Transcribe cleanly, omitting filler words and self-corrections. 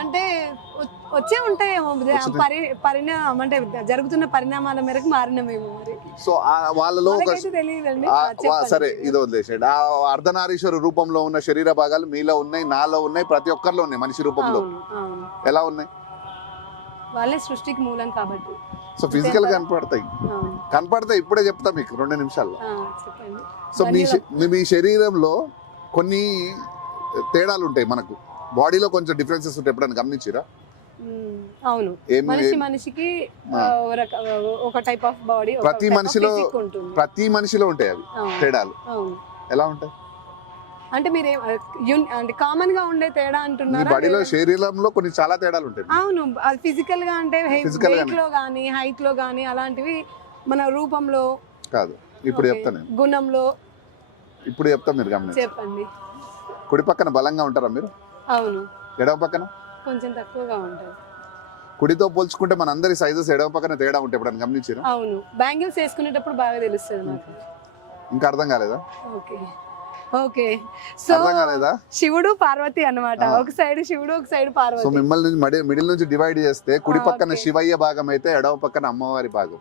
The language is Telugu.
అంటే వచ్చే ఉంటాయేమో పరిణామం అంటే జరుగుతున్న పరిణామాల మేరకు మారినమేమో మరి. సో వాళ్ళలో తెలియదండి. సరే ఇది వదిలేసేయండి. ఆ అర్ధనారీశ్వర రూపంలో ఉన్న శరీర భాగాలు మీలో ఉన్నాయి, నాలో ఉన్నాయి, ప్రతి ఒక్కరిలో ఉన్నాయి. మనిషి రూపంలో ఎలా ఉన్నాయి? వాళ్ళే సృష్టికి మూలం కాబట్టి. సో ఫిజికల్ కనపడతాయి. ఇప్పుడే చెప్తా మీకు 2 నిమిషాల్లో. సో మీ శరీరంలో కొన్ని తేడాలు ఉంటాయి. మనకు బాడీలో కొంచెం డిఫరెన్సెస్ ఉంటాయి. ఎప్పుడైనా గమనించిరా? అవును, మనిషికి ఒక టైప్ ఆఫ్ బాడీ ప్రతి మనిషిలో ఉంటాయి అవి తేడాలు. ఎలా ఉంటాయి అంటే మీరు అంటే కామన్ గా ఉండే తేడా అంటున్నారు? బాడీలో శరీరంలో కొన్ని చాలా తేడాలు ఉంటాయి. అవును, అది ఫిజికల్ గా అంటే వెయిట్ లో గానీ హైట్ లో గానీ అలాంటివి మన రూపంలో కాదు. ఇప్పుడు చెప్తాను, గుణంలో. ఇప్పుడు చెప్తా, మీరు గమనించండి. చెప్పండి. కుడి పక్కన బలంగా ఉంటారా మీరు? అవును. ఎడమ పక్కన కొంచెం తక్కువగా ఉంటారు. కుడితో పోల్చుకుంటే మన అందరి సైజెస్ ఎడమ పక్కన తేడా ఉంటాయి. ఎప్పుడైనా గమనించారు? అవును, బ్యాంగిల్స్ వేసుకునేటప్పుడు బాగా తెలుస్తుంది నాకు. ఇంకా అర్థం కాలేదా? ఓకే. సో కాలేదా? శివుడు పార్వతి అన్నమాట. ఒక సైడ్ శివుడు, ఒక సైడ్ పార్వతి. సో మిమ్మల్ని మిడిల్ నుంచి డివైడ్ చేస్తే కుడి పక్కన శివయ్య భాగం అయితే ఎడమ పక్కన అమ్మవారి భాగం.